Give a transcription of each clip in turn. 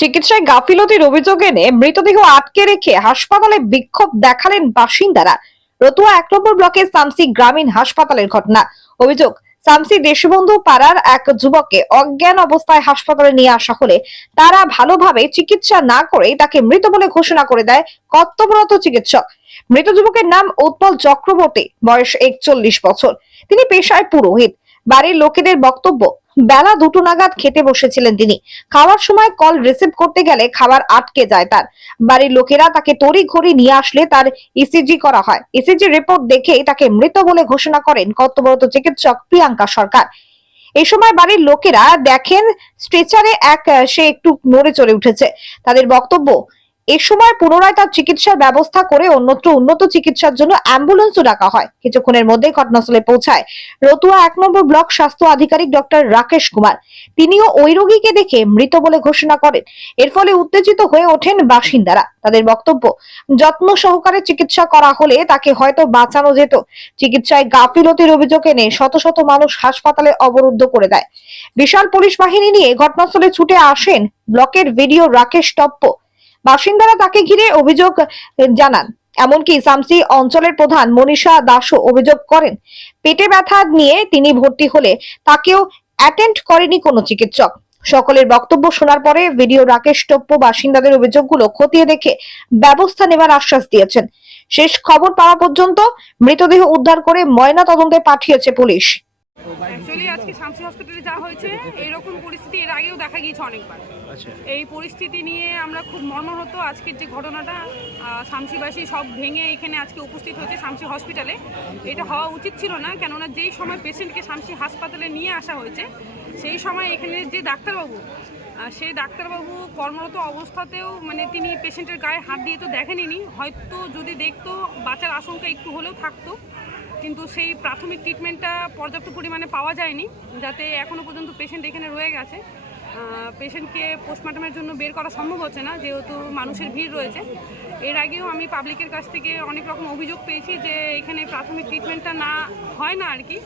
চিকিৎসায় গাফিলতির অভিযোগ এনে মৃতদেহ আটকে রেখে হাসপাতালে বিক্ষোভ দেখালেন বাসিন্দারা। রতুয়া ১ নম্বর ব্লকের সামসি গ্রামীণ হাসপাতালের ঘটনা। অভিযোগ, সামসি দেশবন্ধু পাড়ার এক যুবককে অজ্ঞান অবস্থায় হাসপাতালে নিয়ে আসা হলে তারা ভালোভাবে চিকিৎসা না করে তাকে মৃত বলে ঘোষণা করে দেয় কর্তব্যরত চিকিৎসক। মৃত যুবকের নাম উৎপল চক্রবর্তী, বয়স ৪১ বছর। তিনি পেশায় পুরোহিত। বাড়ির লোকেদের বক্তব্য, বেলা 2টো নাগাদ খেতে বসেছিলেন তিনি। খাওয়ার সময় কল রিসিভ করতে গেলে খাবার আটকে যায় তার। বাড়ির লোকেরা তাকে তড়িঘড়ি নিয়ে আসলে তার ইসিজি করা হয়। ইসিজি রিপোর্ট দেখেই তাকে মৃত বলে ঘোষণা করেন কর্তব্যরত চিকিৎসক প্রিয়াঙ্কা সরকার। এই সময় বাড়ির লোকেরা দেখেন স্ট্রেচারে সে একটু নড়ে চড়ে উঠেছে। তাদের বক্তব্য, এই সময় পুনরায় তার চিকিৎসার ব্যবস্থা করে অন্যত্র উন্নত চিকিৎসার জন্য অ্যাম্বুলেন্সও ডাকা হয়। কিছুক্ষণের মধ্যে ঘটনাস্থলে পৌঁছায় রতুয়া ১ নম্বর ব্লক স্বাস্থ্য আধিকারিক ডক্টর রাকেশ কুমার। তিনিও ওই রোগীকে দেখে মৃত বলে ঘোষণা করেন। এর ফলে উত্তেজিত হয়ে ওঠেন বাসিন্দারা। তাদের বক্তব্য, যত্ন সহকারে চিকিৎসা করা হলে তাকে হয়তো বাঁচানো যেত। চিকিৎসায় গাফিলতির অভিযোগ এনে শত শত মানুষ হাসপাতালে অবরুদ্ধ করে দেয়। বিশাল পুলিশ বাহিনী নিয়ে ঘটনাস্থলে ছুটে আসেন ব্লকের ভিডিও রাকেশ টপ্প। বাসিন্দারা তাকে ঘিরে অভিযোগ জানান। এমনকি সামসি অঞ্চলের প্রধান মনীষা দাসও অভিযোগ করেন, পেটে ব্যথা নিয়ে তিনি ভর্তি হলে তাকেও অ্যাটেন্ড করেনি কোনো চিকিৎসক। সকলের বক্তব্য শোনার পরে ভিডিও রাকেশ টপ্প বাসিন্দাদের অভিযোগগুলো খতিয়ে দেখে ব্যবস্থা নেবার আশ্বাস দিয়েছেন। শেষ খবর পাওয়া পর্যন্ত মৃতদেহ উদ্ধার করে ময়না তদন্তে পাঠিয়েছে পুলিশ। অ্যাকচুয়ালি আজকে শামসি হসপিটালে যা হয়েছে এরকম পরিস্থিতি এর আগেও দেখা গিয়েছে অনেকবার। এই পরিস্থিতি নিয়ে আমরা খুব মর্মাহত। আজকের যে ঘটনাটা, শামসিবাসী সব ভেঙে এখানে আজকে উপস্থিত হয়েছে শামসি হসপিটালে। এটা হওয়া উচিত ছিল না, কেননা যেই সময় পেশেন্টকে শামসি হাসপাতালে নিয়ে আসা হয়েছে সেই সময় এখানে যে ডাক্তারবাবু, সেই ডাক্তারবাবু কর্মরত অবস্থাতেও মানে তিনি পেশেন্টের গায়ে হাত দিয়ে তো দেখেনি। হয়তো যদি দেখতো বাঁচার আশঙ্কা একটু হলেও থাকতো, কিন্তু সেই প্রাথমিক ট্রিটমেন্টটা পর্যাপ্ত পরিমাণে পাওয়া যায়নি, যাতে এখনও পর্যন্ত পেশেন্ট এখানে রয়ে গেছে। পেশেন্টকে পোস্টমর্টমের জন্য বের করা সম্ভব হচ্ছে না, যেহেতু মানুষের ভিড় রয়েছে। এর আগেও আমি পাবলিকের কাছ থেকে অনেক রকম অভিযোগ পেয়েছি যে এখানে প্রাথমিক ট্রিটমেন্টটা না হয় না আর কি।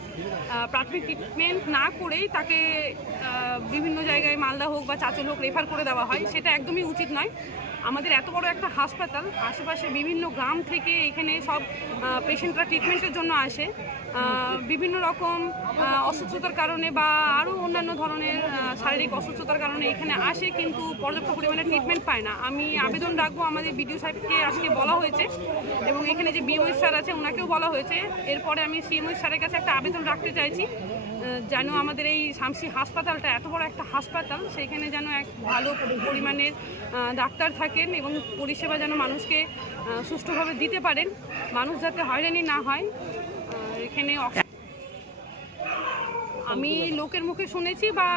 প্রাথমিক ট্রিটমেন্ট না করেই তাকে বিভিন্ন জায়গায় মালদা হোক বা চাঁচল হোক রেফার করে দেওয়া হয়, সেটা একদমই উচিত নয়। আমাদের এত বড় একটা হাসপাতাল, আশেপাশে বিভিন্ন গ্রাম থেকে এখানে সব পেশেন্টরা ট্রিটমেন্টের জন্য আসে। বিভিন্ন রকম অসুস্থতার কারণে বা আরও অন্যান্য ধরনের শারীরিক অসুস্থতার কারণে এখানে আসে, কিন্তু পর্যাপ্ত পরিমাণে ট্রিটমেন্ট পায় না। আমি আবেদন রাখবো, আমাদের বিডিও সাহেবকে আজকে বলা হয়েছে এবং এখানে যে বিএমএস স্যার আছে ওনাকেও বলা হয়েছে। এরপরে আমি সিএমএস স্যারের কাছে একটা আবেদন রাখতে চাইছি, যেন আমাদের এই শামসি হাসপাতালটা, এত বড় একটা হাসপাতাল, সেখানে যেন এক ভালো পরিমাণের ডাক্তার থাকেন এবং পরিষেবা যেন মানুষকে সুষ্ঠুভাবে দিতে পারেন, মানুষ যাতে হয়রানি না হয় এখানে। আমি লোকের মুখে শুনেছি বা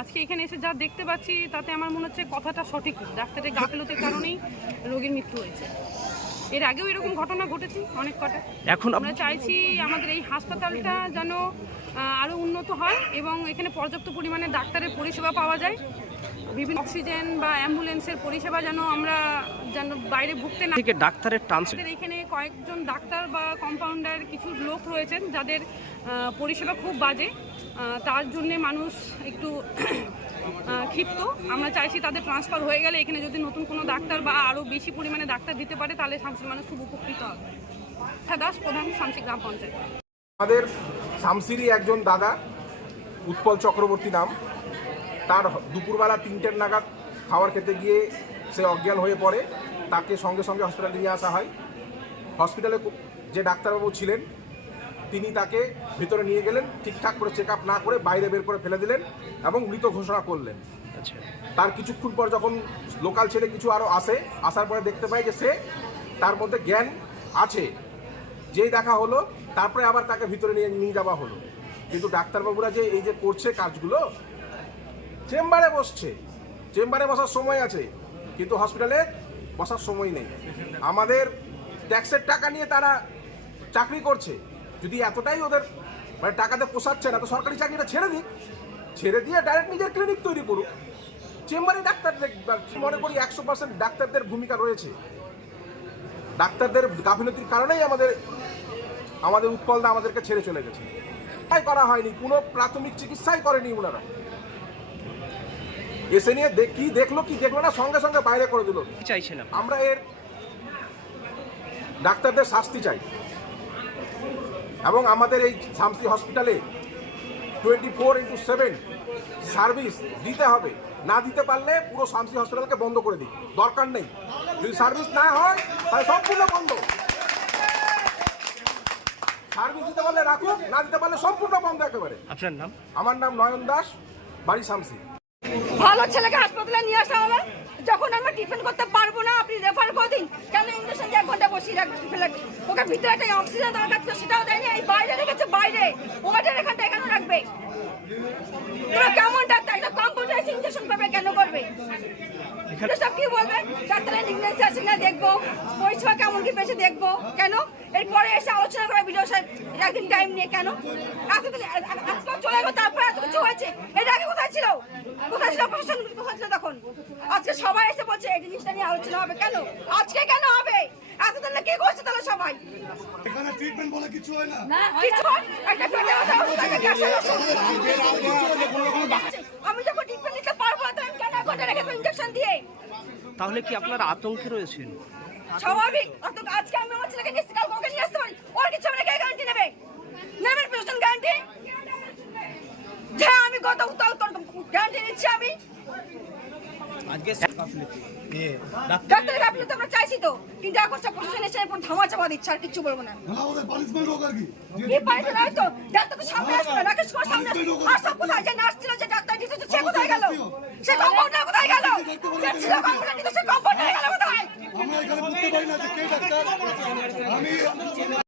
আজকে এখানে এসে যা দেখতে পাচ্ছি তাতে আমার মনে হচ্ছে কথাটা সঠিক। ডাক্তারের গাফিলতির কারণেই রোগীর মৃত্যু হয়েছে। এর আগেও এরকম ঘটনা ঘটেছে অনেক কটা। এখন আমরা চাইছি আমাদের এই হাসপাতালটা যেন আরও উন্নত হয় এবং এখানে পর্যাপ্ত পরিমাণে ডাক্তারের পরিষেবা পাওয়া যায়। বিভিন্ন অক্সিজেন বা অ্যাম্বুলেন্সের পরিষেবা যেন আমরা বাইরে ভুগতে না। ডাক্তারের ট্রান্সফার, এখানে কয়েকজন ডাক্তার বা কম্পাউন্ডার কিছু লোক রয়েছেন যাদের পরিষেবা খুব বাজে, তার জন্যে মানুষ একটু ক্ষিপ্ত। আমরা চাইছি তাদের ট্রান্সফার হয়ে গেলে এখানে যদি নতুন কোনো ডাক্তার বা আরও বেশি পরিমাণে ডাক্তার দিতে পারে তাহলে শামসির মানুষ খুব উপকৃত হবে। দাস, প্রধান, শামসি গ্রাম পঞ্চায়েত। আমাদের শামসিরই একজন দাদা, উৎপল চক্রবর্তী নাম, তার দুপুরবেলা 3টের নাগাদ খাবার খেতে গিয়ে সে অজ্ঞান হয়ে পড়ে। তাকে সঙ্গে সঙ্গে হসপিটালে নিয়ে আসা হয়। হসপিটালে যে ডাক্তারবাবু ছিলেন তিনি তাকে ভিতরে নিয়ে গেলেন, ঠিকঠাক করে চেক আপ না করে বাইরে বের করে ফেলে দিলেন এবং মৃত ঘোষণা করলেন। তার কিছুক্ষণ পর যখন লোকাল ছেলে কিছু আরও আসার পরে দেখতে পাই যে সে তার মধ্যে জ্ঞান আছে। যেই দেখা হলো তারপরে আবার তাকে ভিতরে নিয়ে যাওয়া হলো। কিন্তু ডাক্তারবাবুরা যে এই যে করছে কাজগুলো, চেম্বারে বসছে, চেম্বারে বসার সময় আছে কিন্তু হসপিটালে বসার সময় নেই। আমাদের ট্যাক্সের টাকা নিয়ে তারা চাকরি করছে। যদি এতটাই ওদের মানে টাকাতে পোষাচ্ছে না তো সরকারি চাকরিটা ছেড়ে দিয়ে ডাইরেক্ট নিজের ক্লিনিক তৈরি করুক। চেম্বারে ডাক্তার মনে করি 100% ডাক্তারদের ভূমিকা রয়েছে। ডাক্তারদের গাফিলতির কারণেই আমাদের উৎপলদা আমাদেরকে ছেড়ে চলে গেছে। তাই করা হয়নি, কোনো প্রাথমিক চিকিৎসাই করেনি ওনারা। এসে নিয়ে কি দেখলো না সঙ্গে সঙ্গে বাইরে করে দিল। কি চাইছেন আপনি? আমরা এর ডাক্তারদের শাস্তি চাই এবং আমাদের এই শামসি হসপিটালে 24/7 সার্ভিস দিতে হবে। না দিতে পারলে পুরো শামসি হসপিটালকে বন্ধ করে দিই, দরকার নেই। যদি সার্ভিস না হয় তাহলে সম্পূর্ণ বন্ধ। সার্ভিস দিতে পারলে রাখুন, না দিতে পারলে সম্পূর্ণ বন্ধ একেবারে। আপনার নাম? আমার নাম নয়ন দাস, বাড়ি শামসি। ভালো ছেলেকে হাসপাতালে নিয়ে আসা হবে, যখন আমরা ট্রিটমেন্ট করতে পারবো না আপনি রেফার করে দিন। কেন ইঞ্জেকশন দিয়ে 1 ঘন্টা বসিয়ে রাখবে? ওকে ভিতরে একটা অক্সিজেন দরকার ছিল, সেটাও দেয়নি। এই বাইরে রেখেছে, বাইরে ওয়ার্ডের এখানটা এখানে রাখবে। তোরা কেমন ডাক্তার? এটা কম্পিউটার ইঞ্জেকশন করবে, কেন করবে? এটা সব কি বলবে? ডাক্তারের নিগনেন্সি আছে না দেখবো, পরিষেবা কেমন কি পেয়েছে দেখবো, কেন? এরপরে এসে আলোচনা করে ভিডিও সাহেব একদিন টাইম নিয়ে, কেন এতদিন আজকাল চলে গেল, তারপরে এত কিছু হয়েছে। এটা আগে কোথায় ছিল? কোথায় ছিল প্রশাসন? কোথায় ছিল তখন? আজকে সবাই এসে বলছে এই জিনিসটা নিয়ে আলোচনা হবে, কেন আজকে কেন হবে? এতদিন কি করছে তাহলে সবাই? এখানে ট্রিটমেন্ট বলে কিছু হয় না। কিছু হয়? একটা পেটে ব্যথা হচ্ছে, তাকে ক্যান্সার হচ্ছে। আমি যখন ট্রিটমেন্ট নিতে পারবো না, তখন কেন ঘন্টা রেখে ইঞ্জেকশন দিয়ে? তাহলে কি আপনারা আতঙ্কে রয়েছেন? স্বাভাবিক। আজকে আমি আমার ছেলেকে নিয়ে কাল ওকে নিয়ে আসতে পারি, ওর কিছু হবে না, কে গ্যারান্টি নেবে? নেবেন প্রশাসন গ্যারান্টি? যে আমি কত উত্তর গ্যারান্টি নিচ্ছি আমি? ডাক্তারের গাফিলতি আমরা চাইছি তো, কিন্তু এখন সব প্রশাসন এসে এরপর ধামা চাপা দিচ্ছে, আর কিছু বলবো না। পানিশমেন্ট হোক আর কি। এই পানিটা নয় তো, ডাক্তার তো সামনে আসবে না, রাকেশ কুমার সামনে আসবে। আর সব কোথায়? যে নার্স ছিল, যে ডাক্তার দিতে, সে কোথায় গেল? সে কম্পাউন্ডার কোথায় গেল? যে ছিল কম্পাউন্ডার দিতে, সে কম্পাউন্ডার গেল কোথায়? আমরা এখানে বুঝতে পারি না যে কে ডাক্তার। আমি